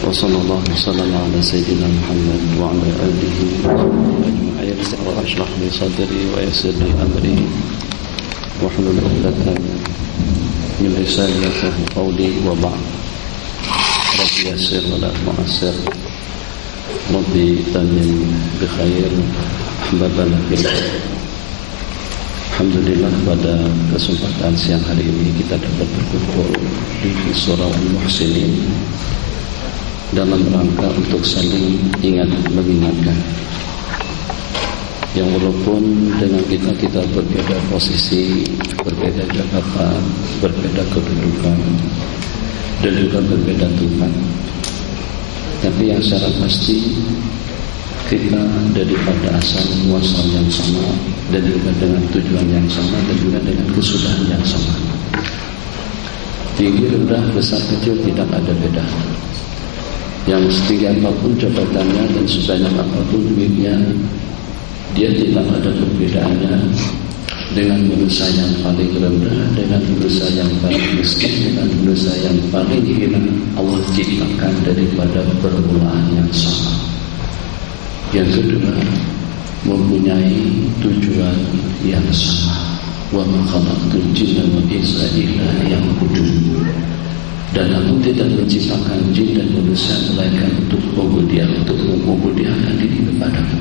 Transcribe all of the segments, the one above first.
وصلى الله وسلم على سيدنا محمد وعلى آله وصحبه أجمعين. واشرح لي صدري ويسر لي أمري واحلل عقدة من لساني يفقهوا قولي وبعد. رب يسر ولا تعسر ربي تمم بخير أحبابنا بالله. Alhamdulillah pada kesempatan siang hari ini kita dapat berkumpul di Surah Al-Muhsinin dalam rangka untuk saling ingat mengingatkan. Yang walaupun dengan kita berbeda posisi, berbeda jabatan, berbeda kedudukan, dan juga berbeda Tuhan, tapi yang secara pasti kita daripada asal muasal yang sama, dan juga dengan tujuan yang sama, dan juga dengan kesudahan yang sama. Tinggi, rendah, besar, kecil tidak ada beda. Yang setinggi apapun jabatannya dan sebanyak apapun duitnya, dia tidak ada perbedaannya dengan manusia yang paling rendah, dengan manusia yang paling miskin, dengan manusia yang paling hina. Allah ciptakan daripada permulaan yang sama. Yang kedua, mempunyai tujuan yang sama. Wa ma khalaqtul jinna wal insa illa liya'budun. Dan aku tidak menciptakan jin dan manusia melainkan untuk memubudiyahkan diri kepadamu.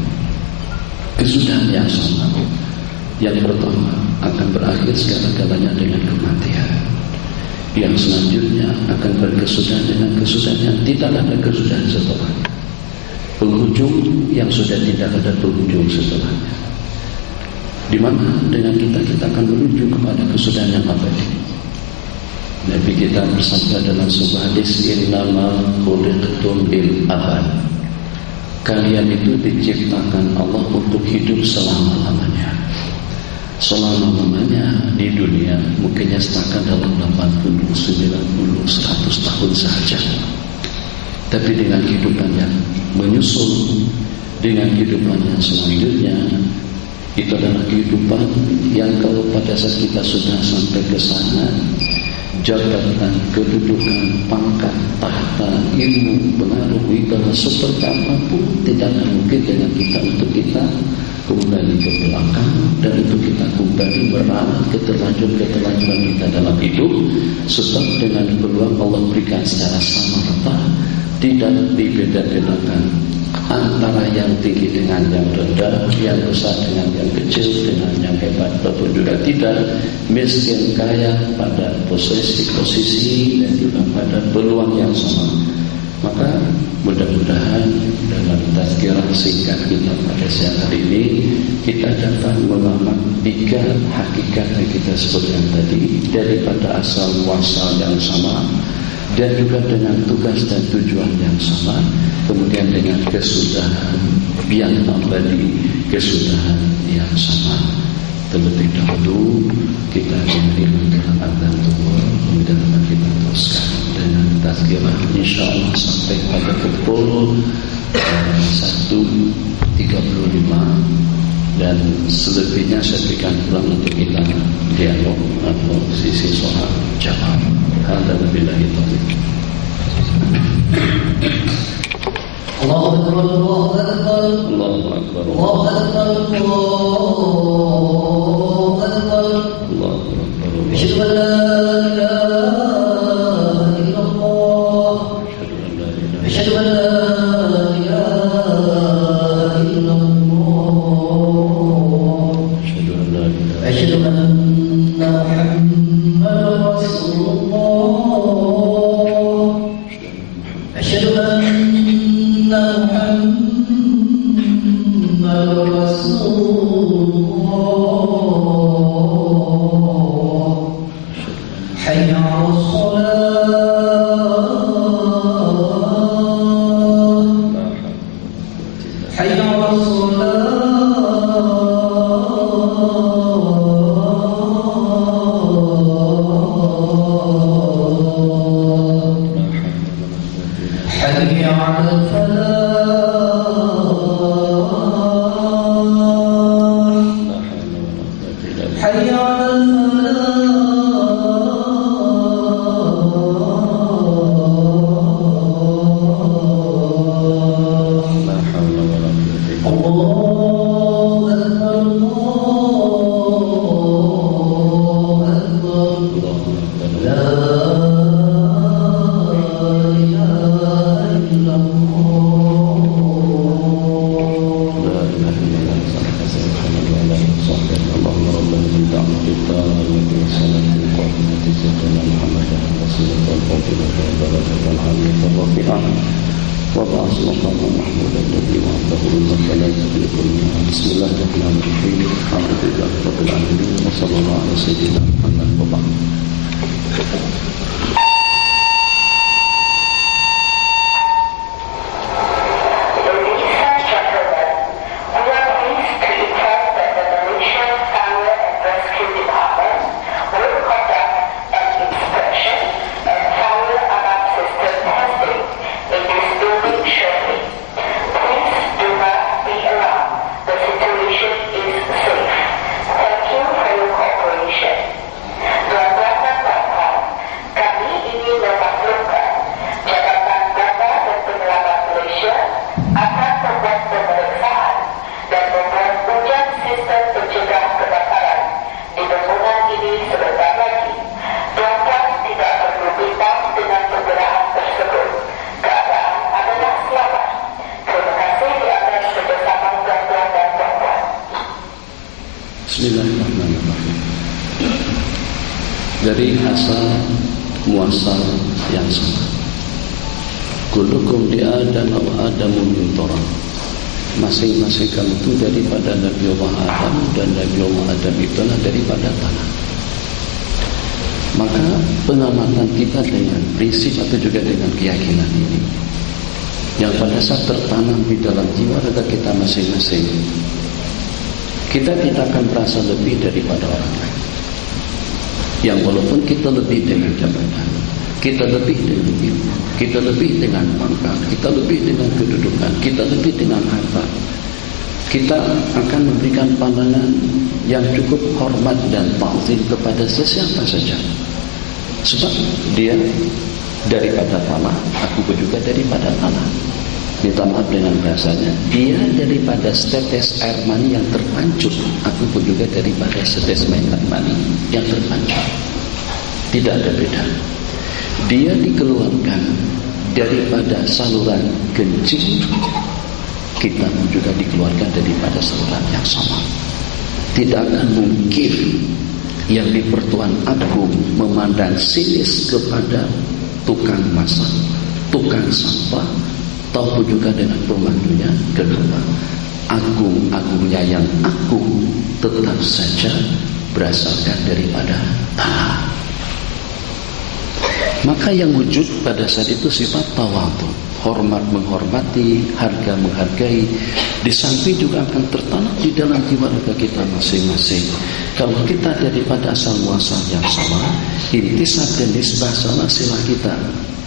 Kesudahan yang sama. Yang pertama akan berakhir segala-galanya dengan kematian. Yang selanjutnya akan berkesudahan dengan kesudahan yang tidak ada kesudahan setelahnya. Penghujung yang sudah tidak ada penghujung setelahnya. Di mana dengan kita akan menuju kepada kesudahan yang abadi. Nabi kita bersabda dalam sebuah hadis, innama khuliqtum lil abad. Kalian itu diciptakan Allah untuk hidup selama-lamanya. Selama-lamanya di dunia mungkinnya setakat dalam 80, 90, 100 tahun saja. Tapi dengan kehidupan yang menyusul, dengan kehidupan yang selanjutnya, itu adalah kehidupan yang kalau pada saat kita sudah sampai ke sana, jabatan, kedudukan, pangkat, tahta, ilmu, pengaruh, wibawa seperti apapun tidak akan mungkin dengan kita untuk kita kembali ke belakang dan untuk kita kembali merawat keterlanjuran kita dalam hidup, sebab dengan peluang Allah berikan secara sama rata, tidak dibeda-bedakan antara yang tinggi dengan yang rendah, yang besar dengan yang kecil, dengan yang hebat ataupun juga tidak, miskin kaya pada posisi dan juga pada peluang yang sama. Maka mudah-mudahan dalam tazkirah singkat kita pada siang hari ini kita dapat mengamak 3 hakikat yang kita sebutkan tadi, daripada asal muasal yang sama, dan juga dengan tugas dan tujuan yang sama, kemudian dengan kesudahan yang abadi, kesudahan yang sama. Terlebih dahulu kita diberi lantunan azan zuhur, kemudian kita teruskan dengan tazkirah insyaallah sampai pada pukul 1.35, dan selebihnya saya berikan pulang untuk kita dialog atau sisi soal jawab. Alhamdulillah. Allahu Akbar, Allahu Akbar, Allahu Akbar, Allahu Akbar, Allahu Akbar, Allahu Akbar. Asyhadu an la ilaha illallah, asyhadu an la ilaha illallah, asyhadu anna Muhammadan Rasulullah, asyhadu anna Muhammadan Rasulullah. Hayya 'alas shalah, hayya 'alas حي على الفلاح حي على الفلاح rafi'ah wa ba'as maqama mahmudan alladhi wa'adahu innaka la tukhliqul mi'ad. Bismillahirrahmanirrahim. Alhamdulillahi rabbil alamin wa sallallahu ala sayyidina Muhammad wa ba'd. Bismillahirrahmanirrahim. Dari asal muasal yang sama. Kullukum li Adam wa Adamu min turab. Masing-masing kamu itu daripada Nabi Allah Adam, dan Nabi Allah Adam itulah daripada tanah. Maka pengamatan kita dengan prinsip atau juga dengan keyakinan ini, yang pada saat tertanam di dalam jiwa raga kita masing-masing, kita tidak akan merasa lebih daripada orang lain. Yang walaupun kita lebih dengan jabatan, kita lebih dengan ilmu, kita lebih dengan pangkat, kita lebih dengan kedudukan, kita lebih dengan harta, kita akan memberikan pandangan yang cukup hormat dan ta'zim kepada sesiapa saja. Sebab dia daripada tanah, aku pun juga daripada tanah. Minta maaf dengan bahasanya, dia daripada setetes air mani yang terpancut, aku pun juga daripada setetes air mani yang terpancut. Tidak ada beda. Dia dikeluarkan daripada saluran kencing, kita pun juga dikeluarkan daripada saluran yang sama. Tidak akan mungkin yang di Pertuan Agung memandang sinis kepada tukang masak, tukang sampah, tahu juga dengan pemandunya. Kedua, agung-agungnya yang agung tetap saja berasalkan daripada tanah. Maka yang wujud pada saat itu sifat tawadhu, hormat menghormati, harga menghargai. Di samping juga akan tertanam di dalam jiwa raga kita masing-masing. Kalau kita daripada asal muasal yang sama, intisab dan nisbah sama silah kita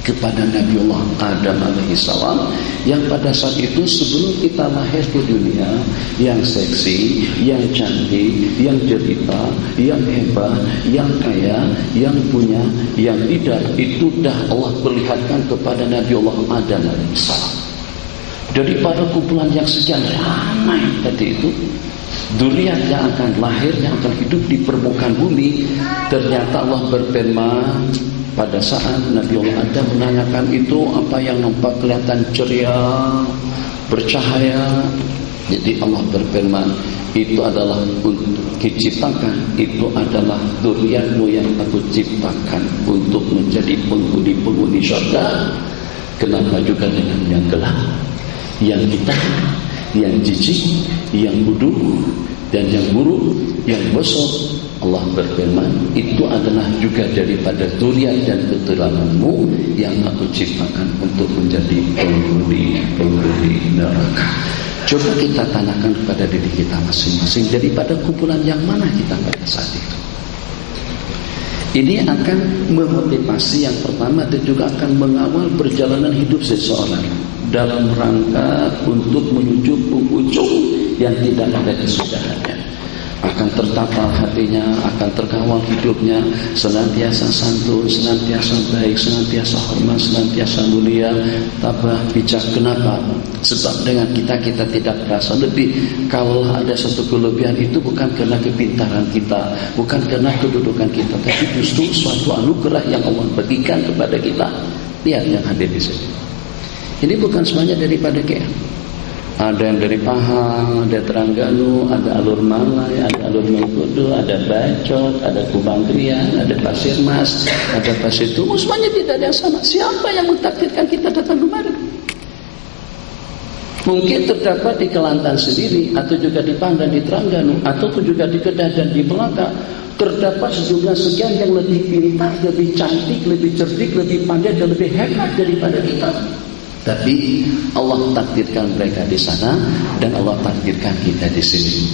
kepada Nabi Allah Adam alaihissalam, yang pada saat itu sebelum kita lahir ke dunia, yang seksi, yang cantik, yang jelita, yang hebat, yang kaya, yang punya, yang tidak, itu dah Allah perlihatkan kepada Nabi Allah Adam alaihissalam. Daripada kumpulan yang sekian ramai tadi itu, duriat yang akan lahir, yang akan hidup di permukaan bumi, ternyata Allah berfirman pada saat Nabi Allah Adam menanyakan itu, apa yang nampak kelihatan ceria, bercahaya. Jadi Allah berfirman, itu adalah diciptakan, itu adalah dzurriyyatmu yang aku ciptakan untuk menjadi penghuni-penghuni syurga. Kenapa juga dengan yang gelap, yang hitam, yang jijik, yang bodoh, dan yang buruk, yang bosok? Allah berfirman, itu adalah juga daripada dzurriyyat dan keturunanmu yang aku ciptakan untuk menjadi penghuni neraka. Coba kita tanyakan kepada diri kita masing-masing, daripada kumpulan yang mana kita pada saat itu. Ini akan memotivasi yang pertama, dan juga akan mengawal perjalanan hidup seseorang dalam rangka untuk menuju penghujung yang tidak ada kesudahannya. Akan tertata hatinya, akan terkawal hidupnya, senantiasa santun, senantiasa baik, senantiasa hormat, senantiasa mulia, tabah, bijak. Kenapa? Sebab dengan kita tidak merasa lebih. Kalau ada satu kelebihan, itu bukan karena kepintaran kita, bukan karena kedudukan kita, tapi justru suatu anugerah yang Allah bagikan kepada kita. Lihat yang hadir di sini. Ini bukan semuanya daripada KL. Ada yang dari Pahang, ada Terengganu, ada Alur Malai, ada Alur Mengkudu, ada Bacok, ada Kubang Krian, ada Pasir Mas, ada Pasir Tumu. Semuanya tidak ada yang sama. Siapa yang mentakdirkan kita datang kemari? Mungkin terdapat di Kelantan sendiri, atau juga di Pandan, di Terengganu, ataupun juga di Kedah dan di Melaka. Terdapat sejumlah sekian yang lebih pintar, lebih cantik, lebih cerdik, lebih pandai, dan lebih hebat daripada kita. Tapi Allah takdirkan mereka di sana dan Allah takdirkan kita di sini.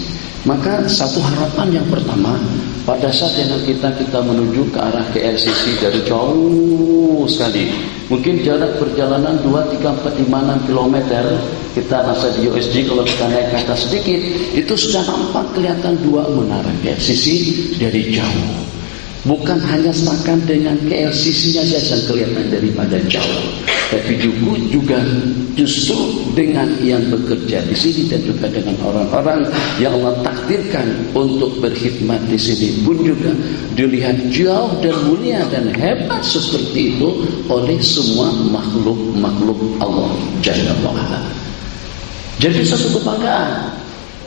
Maka satu harapan yang pertama, pada saat yang kita menuju ke arah KLCC dari jauh sekali, mungkin jarak perjalanan 2, 3, 4, 5, 6 km, kita masa di USG, kalau kita naik ke atas sedikit, itu sudah nampak kelihatan 2 menara KLCC dari jauh. Bukan hanya setakan dengan KLCC-nya saja kelihatan daripada jauh, tapi juga justru dengan yang bekerja di sini dan juga dengan orang-orang yang Allah takdirkan untuk berkhidmat di sini pun juga dilihat jauh dan mulia dan hebat seperti itu oleh semua makhluk Allah Jalla wa'ala. Jadi satu kebanggaan.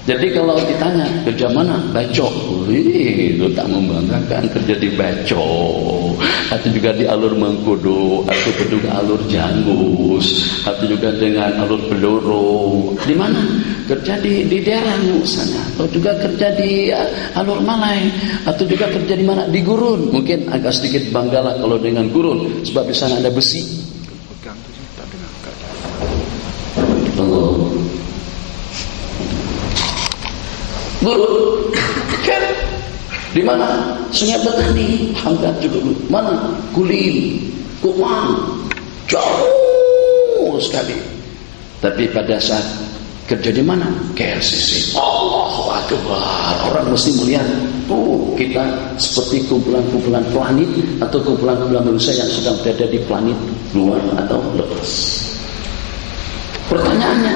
Jadi kalau ditanya kerja mana? Bacok. Itu tak membanggakan kerja di Bacok, atau juga di Alur Mengkudu, atau juga Alur Janggus, atau juga dengan Alur Peluru. Di mana? Kerja di daerah sana, atau juga kerja di Alur Malai, atau juga kerja di mana? Di Gurun. Mungkin agak sedikit banggalah kalau dengan Gurun, sebab di sana ada besi. Gurun, kan? Di mana? Sungai Betani, hampir juga. Mana? Kulin, Kumang, jauh sekali. Tapi pada saat kerja di mana? KLCC. Allahu Akbar. Orang mesti melihat, kita seperti kumpulan-kumpulan planet atau kumpulan-kumpulan manusia yang sedang berada di planet luar atau lepas. Pertanyaannya,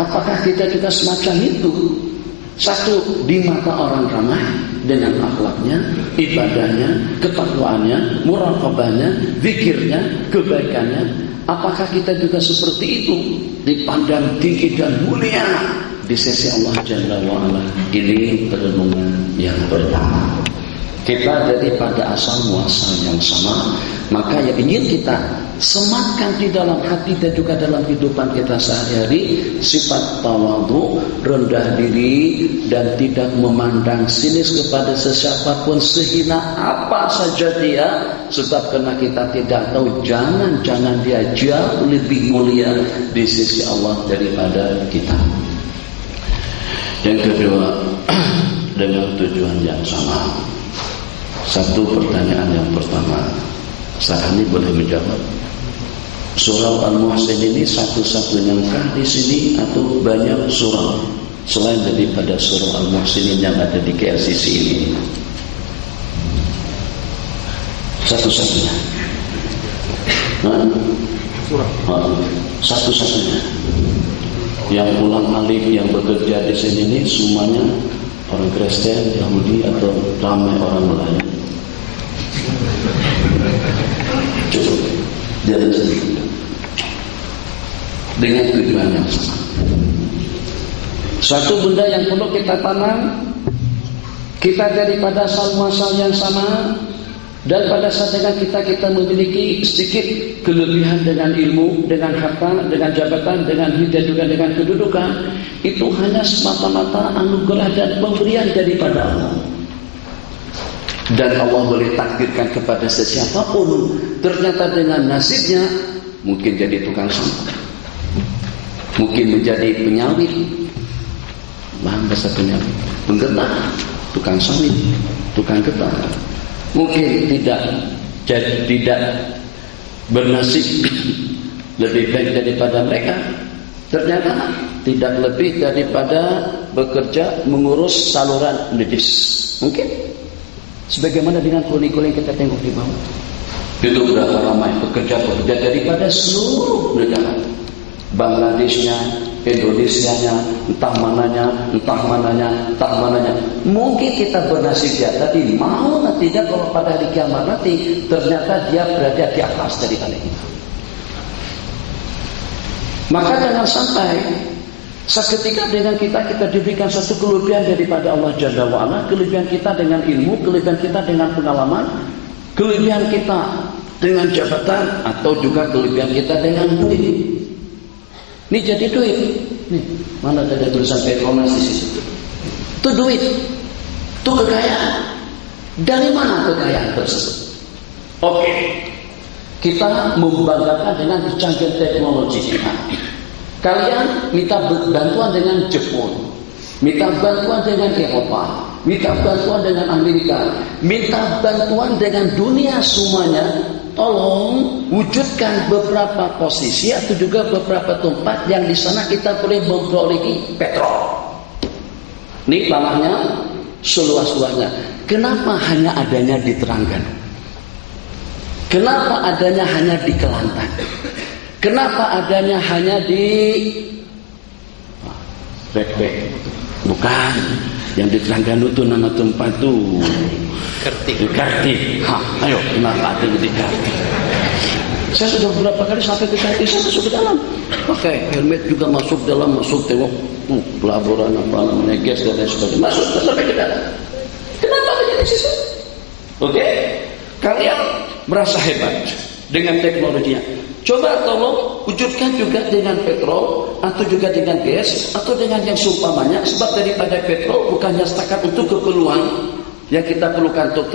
apakah kita juga semacam itu? Satu, di mata orang ramah dengan akhlaknya, ibadahnya, ketakwaannya, muraqabahnya, zikirnya, kebaikannya. Apakah kita juga seperti itu dipandang tinggi dan mulia di sisi Allah Jalla wa'ala? Ini perenungan yang pertama. Kita daripada asal muasal yang sama, maka yang ingin kita sematkan di dalam hati dan juga dalam kehidupan kita sehari-hari, sifat tawadhu, rendah diri, dan tidak memandang sinis kepada sesiapapun sehina apa saja dia, sebab karena kita tidak tahu, jangan dia jauh lebih mulia di sisi Allah daripada kita. Yang kedua, dengan tujuan yang sama. Satu pertanyaan yang pertama, saya ini boleh menjawab. Surah Al-Muhsin ini satu-satunya di sini atau banyak surah selain daripada surah Al-Muhsin yang ada di KLCC ini? Satu-satunya. Satu-satunya. Yang ulang alif yang bekerja di sini ini semuanya orang Kristen, Yahudi, atau ramai orang Melayu? Cukup. Dia sendiri. Dengan tujuan yang sama. Satu benda yang perlu kita tanam, kita daripada asal muasal yang sama, dan pada saat dengan kita memiliki sedikit kelebihan dengan ilmu, dengan harta, dengan jabatan, dengan hidayah, juga dengan kedudukan, itu hanya semata-mata anugerah dan pemberian daripada Allah. Dan Allah boleh takdirkan kepada sesiapapun. Ternyata dengan nasibnya mungkin jadi tukang sampah, mungkin menjadi penyawit, bahasa penyawit, penggetah, tukang sawit, tukang getah. Mungkin tidak bernasib lebih baik daripada mereka. Ternyata tidak lebih daripada bekerja mengurus saluran medis. Mungkin sebagaimana dengan kuli-kuli yang kita tengok di bawah. Itu berapa ramai pekerja daripada seluruh negara. Bangladeshnya, Indonesianya, entah mananya. Mungkin kita bernasib dia tadi, mau atau tidak kalau pada hari kiamat nanti ternyata dia berada di atas daripada kita. Maka jangan sampai Seketika dengan kita diberikan satu kelebihan daripada Allah Jalla wa'ala, kelebihan kita dengan ilmu, kelebihan kita dengan pengalaman, kelebihan kita dengan jabatan, atau juga kelebihan kita dengan duit. Ini jadi duit. Nih, mana ada tulisan Petronas di situ? Itu duit. Itu kekayaan. Dari mana kekayaan tersebut? Oke. Kita membanggakan dengan kecanggihan teknologi kita. Kalian minta bantuan dengan Jepun, minta bantuan dengan Eropa, minta bantuan dengan Amerika, minta bantuan dengan dunia semuanya. Tolong wujudkan beberapa posisi atau juga beberapa tempat yang di sana kita boleh memperoleh petrol. Ini tanahnya seluas-luasnya. Kenapa hanya adanya di Terengganu? Kenapa adanya hanya di Kelantan? Kenapa adanya hanya di Rekbek? Bukan. Yang di Terengganu itu nama tempat tuh Kartik. Ayo, kenapa ada di Kartik? Saya sudah beberapa kali sampai ke Kartik, saya masuk ke dalam. Pakai helmet juga masuk dalam, masuk tengok pelaburan apa namanya, gas dan lain sebagainya. Masuk sampai ke dalam. Kenapa ada di situ? Oke, kalian merasa hebat dengan teknologinya. Coba tolong wujudkan juga dengan petrol atau juga dengan gas atau dengan yang seumpamanya, sebab daripada petrol bukannya setakat untuk keperluan yang kita perlukan untuk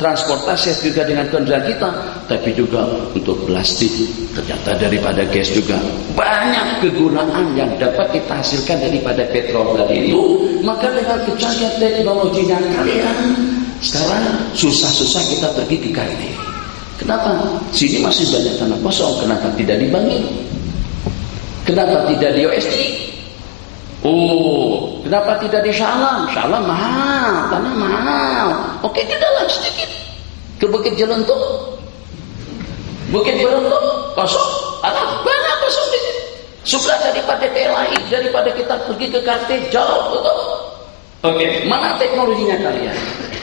transportasi juga dengan kendaraan kita, tapi juga untuk plastik. Ternyata daripada gas juga banyak kegunaan yang dapat kita hasilkan daripada petrol tadi itu. Maka dengan kecanggihan teknologinya kalian, sekarang susah-susah kita pergi ke Kartik. Kenapa? Sini masih banyak tanah kosong. Kenapa tidak dibangun? Kenapa tidak di OSD? Oh, kenapa tidak di Syalam? Syalam mahal, tanah mahal. Oke, ke dalam sedikit. Ke Bukit Jelentuk. Bukit Jelentuk kosong. Ada banyak kosong di sini. Sudah daripada TLI, daripada kita pergi ke Kartik jauh, betul? Oke, mana teknologinya kalian?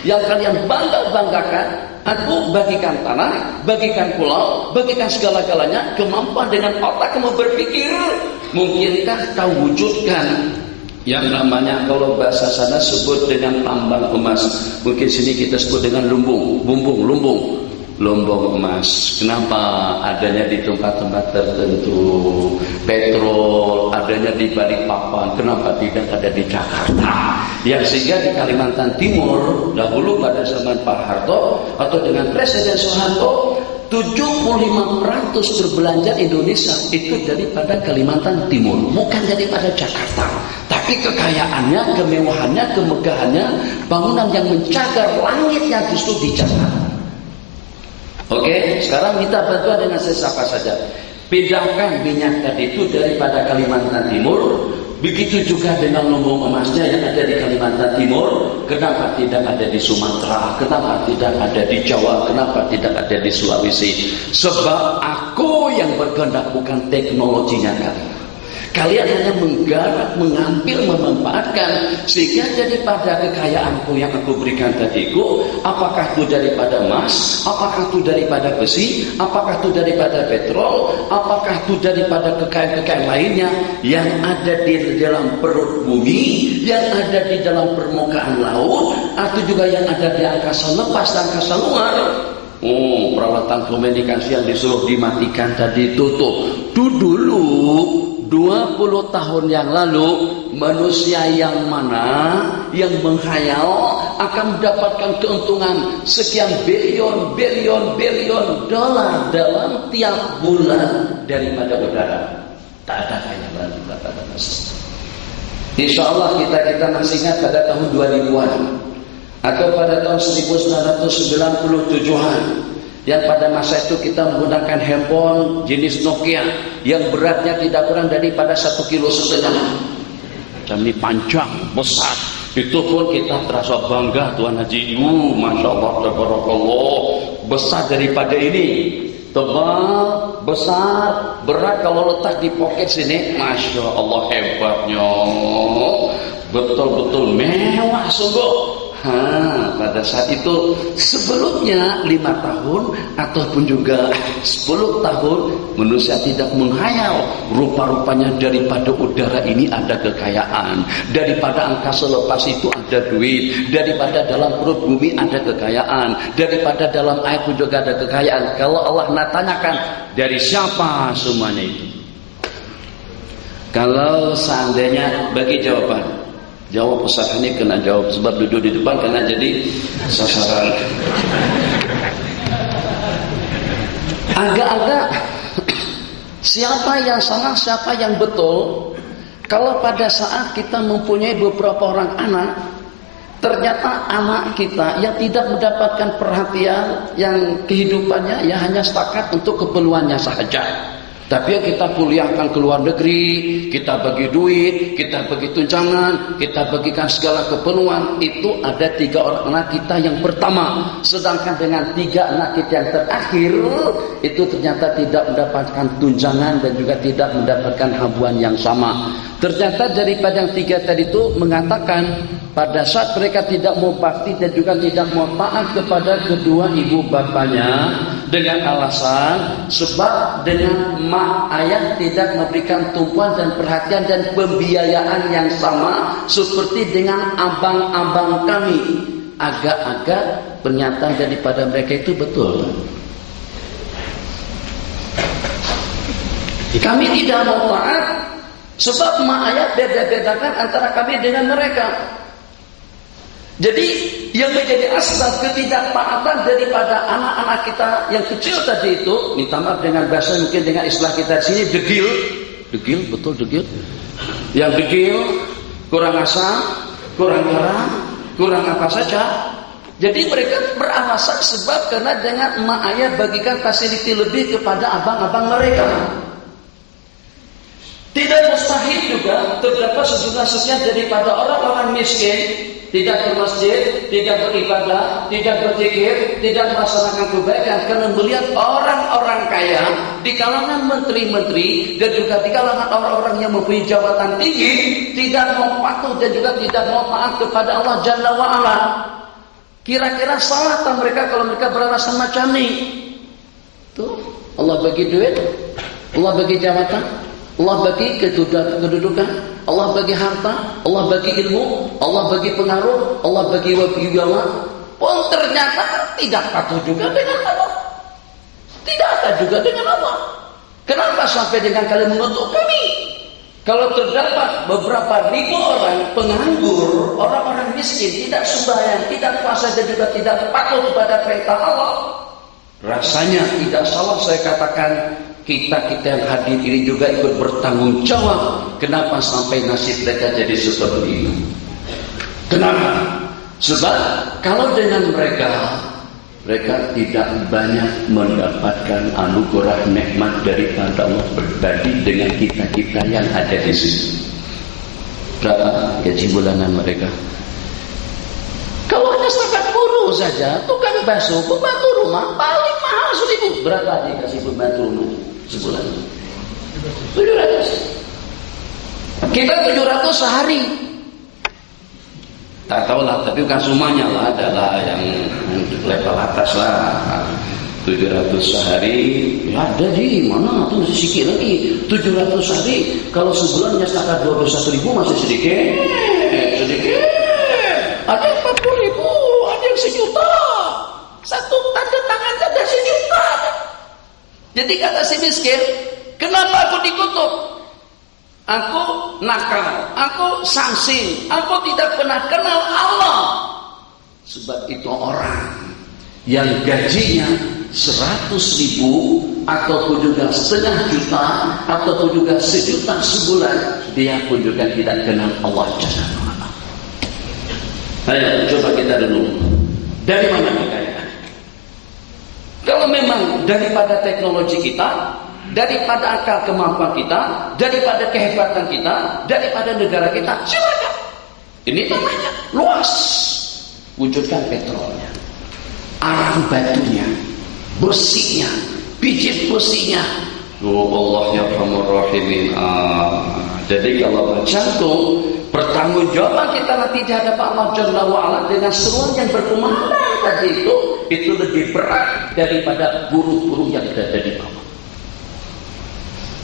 Yang kalian banggakan, aku bagikan tanah, bagikan pulau, bagikan segala-galanya, kemampuan dengan otak kamu berpikir. Mungkinkah kau wujudkan yang namanya kalau bahasa sana sebut dengan tambang emas? Mungkin sini kita sebut dengan lumbung emas. Kenapa? Adanya di tempat-tempat tertentu. Petrol adanya di Balikpapan. Kenapa tidak ada di Jakarta? Yang sehingga di Kalimantan Timur dahulu pada zaman Pak Harto atau dengan Presiden Soeharto, 75% berbelanja Indonesia itu daripada Kalimantan Timur, bukan daripada Jakarta. Tapi kekayaannya, kemewahannya, kemegahannya, bangunan yang mencagar langitnya justru di Jakarta. Oke, sekarang minta bantuan dengan siapa saja. Pindahkan minyak tadi itu daripada Kalimantan Timur. Begitu juga dengan lumbung emasnya yang ada di Kalimantan Timur. Kenapa tidak ada di Sumatera? Kenapa tidak ada di Jawa? Kenapa tidak ada di Sulawesi? Sebab aku yang berkehendak, bukan teknologinya kalian. Kalian hanya menggarap, mengambil, memanfaatkan. Sehingga daripada kekayaanku yang aku berikan tadiku, apakah itu daripada emas, apakah itu daripada besi, apakah itu daripada petrol, apakah itu daripada kekayaan-kekayaan lainnya yang ada di dalam perut bumi, yang ada di dalam permukaan laut, atau juga yang ada di angkasa lepas dan angkasa luar. Oh, peralatan komunikasi yang disuruh dimatikan tadi tutup. Dulu 20 tahun yang lalu, manusia yang mana yang menghayal akan mendapatkan keuntungan sekian bilion dolar dalam tiap bulan daripada udara. Tak ada kayaan kata manusia. Insya Allah kita masih ingat pada tahun 2000-an atau pada tahun 1997-an. Yang pada masa itu kita menggunakan handphone jenis Nokia yang beratnya tidak kurang daripada 1,5 kilo. Dan ini panjang, besar. Itu pun kita terasa bangga, Tuan Haji. Masya Allah, tabarakallah. Besar daripada ini. Tebal, besar, berat kalau letak di poket sini. Masya Allah, hebatnya. Betul-betul mewah sungguh. pada saat itu sebelumnya 5 tahun ataupun juga 10 tahun manusia tidak menghayal rupa-rupanya daripada udara ini ada kekayaan, daripada angkasa lepas itu ada duit, daripada dalam perut bumi ada kekayaan, daripada dalam air pun juga ada kekayaan. Kalau Allah nak tanyakan dari siapa semuanya itu, kalau seandainya bagi jawaban, jawab Ustaz ini kena jawab sebab duduk di depan kena jadi sasaran. Agak-agak siapa yang salah, siapa yang betul? Kalau pada saat kita mempunyai beberapa orang anak, ternyata anak kita yang tidak mendapatkan perhatian, yang kehidupannya ya hanya setakat untuk keperluannya saja. Tapi kita kuliahkan ke luar negeri, kita bagi duit, kita bagi tunjangan, kita bagikan segala keperluan. Itu ada 3 orang anak kita yang pertama. Sedangkan dengan 3 anak kita yang terakhir, itu ternyata tidak mendapatkan tunjangan dan juga tidak mendapatkan habuan yang sama. Ternyata daripada yang 3 tadi itu mengatakan pada saat mereka tidak mau bakti dan juga tidak mau taat kepada kedua ibu bapaknya dengan alasan sebab dengan mak ayah tidak memberikan tumpuan dan perhatian dan pembiayaan yang sama seperti dengan abang-abang kami. Agak-agak pernyataan daripada mereka itu betul. Kami tidak mau taat sebab mak ayah beda-bedakan antara kami dengan mereka. Jadi yang menjadi asbab ketidaktaatan daripada anak-anak kita yang kecil tadi itu, minta maaf dengan bahasa mungkin dengan istilah kita di sini, degil, betul degil. Yang degil, kurang asam, kurang garam, kurang apa saja. Jadi mereka beralasan sebab karena dengan emak ayah bagikan fasiliti lebih kepada abang-abang mereka. Tidak mustahil juga terdapat sejumlah sekian daripada orang-orang miskin tidak ke masjid, tidak beribadah, tidak berzikir, tidak melaksanakan kebaikan karena melihat orang-orang kaya di kalangan menteri-menteri dan juga di kalangan orang-orang yang mempunyai jabatan tinggi tidak mau patuh dan juga tidak mau taat kepada Allah Jalla wa'ala. Kira-kira salah tak mereka kalau mereka beralasan macam ini? Tuh, Allah bagi duit, Allah bagi jabatan, Allah bagi kedudukan, Allah bagi harta, Allah bagi ilmu, Allah bagi pengaruh, Allah bagi wibawa. Pun ternyata tidak patuh juga dengan Allah, tidak taat juga dengan Allah. Kenapa sampai dengan kalian mengutuk kami? Kalau terdapat beberapa ribu orang penganggur, orang-orang miskin, tidak sembahyang, tidak puasa dan juga tidak patuh kepada perintah Allah, rasanya tidak salah saya katakan kita yang hadir ini juga ikut bertanggung jawab. Kenapa sampai nasib mereka jadi seperti ini? Kenapa? Sebab kalau dengan mereka tidak banyak mendapatkan anugerah nikmat daripada Allah berbanding dengan kita yang ada di sini. Berapa gaji bulanan mereka? Kalau hanya setakat buruh saja, tukang bakso, pembantu rumah paling mahal 1.000. Berapa dia kasih pembantu rumah sebulan? 700. Kita 700 sehari. Tak tahu lah, tapi bukan semuanya lah, adalah yang level atas lah. 700 sehari, ya ada di mana tuh masih sedikit lagi. 700 sehari, kalau sebulannya setakat 21.000 masih sedikit. Ada yang 40.000, ada yang 1 juta. Satu tanda tangan ada 1 juta. Jadi kata si miskin, kenapa aku dikutuk? Aku nakal, aku sangsi, aku tidak pernah kenal Allah. Sebab itu orang yang gajinya 100.000 ataupun juga 0,5 juta ataupun juga 1 juta sebulan, dia pun juga tidak kenal Allah Jalla wa'ala. Ayo coba kita dulu, dari mana kekayaan? Kalau memang daripada teknologi kita, daripada akal kemampuan kita, daripada kehebatan kita, daripada negara kita, silakan. Ini tanahnya luas. Wujudkan petrolnya, arang batunya, besinya, biji besinya. Oh Allah ya Rahman Rahimin. Jadi kalau bercantum pertanggungjawaban kita nanti di hadapan Allah Jalla wa'ala dengan seruan yang berkumandang tadi itu lebih berat daripada guru-guru yang ada di bawah.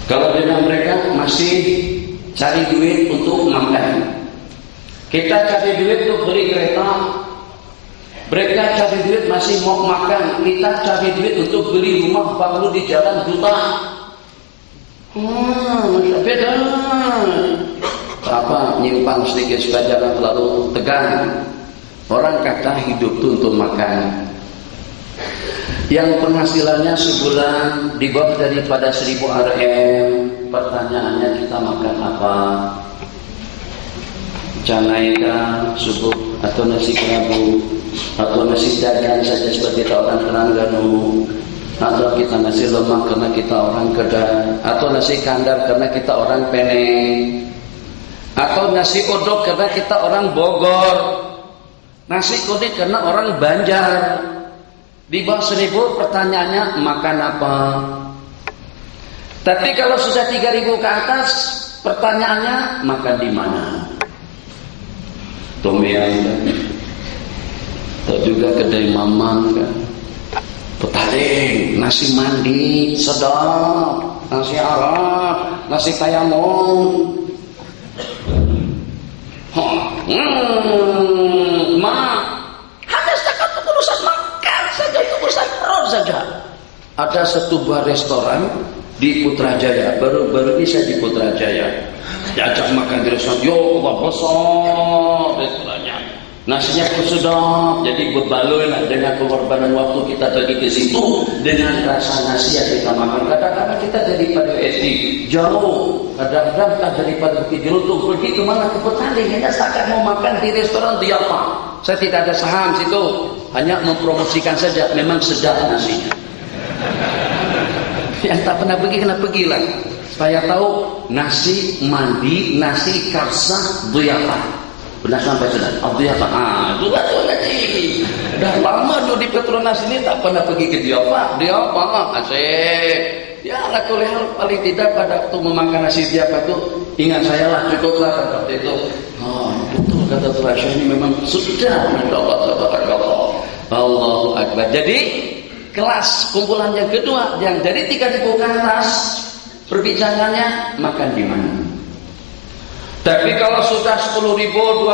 Kalau dengan mereka masih cari duit untuk makan, kita cari duit untuk beli kereta, mereka cari duit masih mau makan, kita cari duit untuk beli rumah baru di jalan juta. Beda. Apa nyimpang sedikit supaya jangan terlalu tegang. Orang kata hidup itu untuk makan. Yang penghasilannya sebulan di bawah daripada 1000 Rm. Pertanyaannya kita makan apa? Canaika, subuh atau nasi kerabu atau nasi dagang saja seperti kita orang Terengganu, atau kita nasi lemak karena kita orang Kedah, atau nasi kandar karena kita orang Peneng, atau nasi odok karena kita orang Bogor, nasi kuning karena orang Banjar. Di bawah 1000 pertanyaannya makan apa? Tapi kalau sudah 3000 ke atas pertanyaannya makan di mana? Tom Yam kan? Atau juga kedai Mamang kan? Petaling, nasi mandi, sedap, nasi Arab, nasi tayamun. Hanya setakat urusan makan saja, urusan perut saja. Ada satu buah restoran di Putrajaya, baru ini saya di Putrajaya. Diajak makan di restoran, yo Allah besar restorannya. Nasinya pun sedap, jadi berbaloi lah dengan pengorbanan waktu kita pergi ke situ dengan rasa nasi yang kita makan. Kadang-kadang kita daripada SD jauh, kadang-kadang kita daripada Bukit Jerutung pergi ke mana, ke Petaling, hanya setakat mau makan di restoran Diapa. Saya tidak ada saham situ, hanya mempromosikan saja. Memang sedap nasinya. Yang tak pernah pergi kena pergilah. Saya tahu nasi mandi, nasi karsa Diapa. Benar sampai sudah. Diapa. Sudah tuh lagi. Dah lama tuh di Petronas ini tak pernah pergi ke Diapa. Diapa asik. Ya aku lihat paling tidak pada waktu memakan nasi Diapa tuh ingat saya lah, cukuplah kata waktu itu. Betul kata Terasa ini memang sudah. Allahu Akbar. Jadi kelas kumpulan yang kedua yang dari 3000 ke atas perbincangannya makan di mana. Tapi kalau sudah 10.000, 20.000,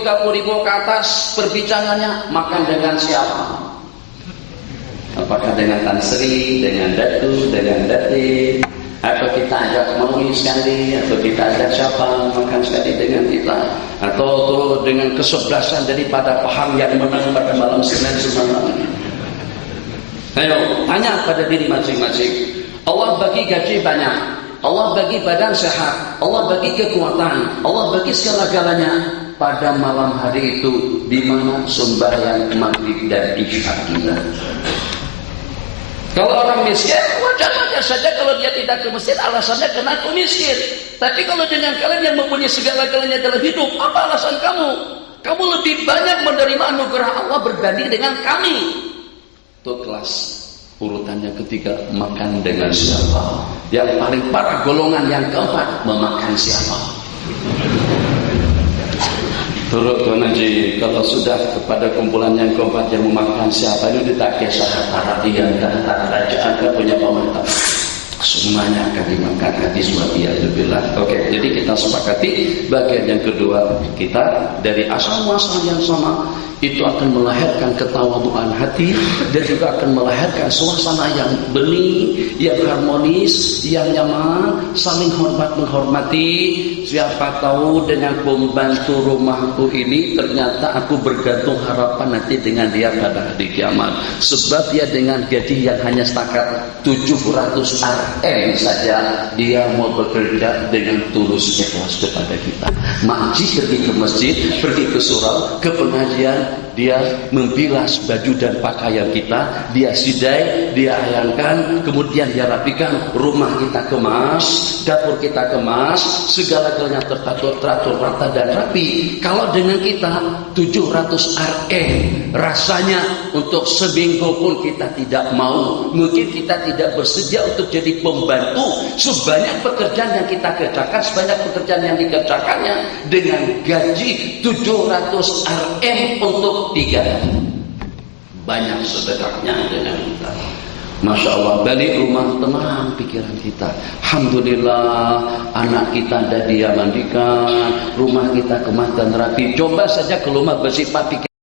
30.000 ke atas perbincangannya makan dengan siapa? Apakah dengan Tan Sri, dengan Datu, dengan Dati, atau kita ajak Maui sekali, atau kita ajak siapa makan sekali dengan kita, atau terus dengan kesebelasan daripada paham yang menang pada malam Senin semalam. Ayo tanya pada diri masing-masing. Allah bagi gaji banyak, Allah bagi badan sehat, Allah bagi kekuatan, Allah bagi segala-galanya. Pada malam hari itu di mana sembahyang maghrib dan isya kita? Kalau orang miskin, wajar-wajar saja kalau dia tidak ke masjid, alasannya karena aku miskin. Tapi kalau dengan kalian yang mempunyai segala-galanya dalam hidup, apa alasan kamu? Kamu lebih banyak menerima anugerah Allah berbanding dengan kami. Itu kelas urutan yang ketiga, makan dengan siapa? Yang paling parah golongan yang keempat, memakan siapa? Turut Haji, kalau sudah kepada kumpulan yang keempat yang memakan siapa ini tidak kisah Arabian dan kerajaan kan punya pemerintah. Semuanya akan dimakan hadis wa'iyadzubillah. Oke, jadi kita sepakati bagian yang kedua kita dari asal muasal yang sama itu akan melahirkan ketawaduan hati dan juga akan melahirkan suasana yang bening, yang harmonis, yang nyaman, saling hormat menghormati. Siapa tahu dengan pembantu rumahku ini ternyata aku bergantung harapan nanti dengan dia pada hari kiamat. Sebab dia dengan gaji yang hanya setakat 700 Rm saja, dia mau bekerja dengan tulus ikhlas kepada kita. Makji pergi ke masjid, pergi ke surau, ke pengajian, dia membilas baju dan pakaian kita, dia sidai, dia ayangkan, kemudian dia rapikan, rumah kita kemas, dapur kita kemas, segala-galanya teratur rata dan rapi. Kalau dengan kita 700 RM, rasanya untuk seminggu pun kita tidak mau. Mungkin kita tidak bersedia untuk jadi pembantu. Sebanyak pekerjaan yang kita kerjakan, sebanyak pekerjaan yang dikerjakannya dengan gaji 700 RM untuk 3 hari. Banyak sedekahnya dengan kita. Masya Allah, balik rumah tenang pikiran kita. Alhamdulillah, anak kita ada dia mandikan, rumah kita kemas dan rapi. Coba saja ke rumah bersifat pikir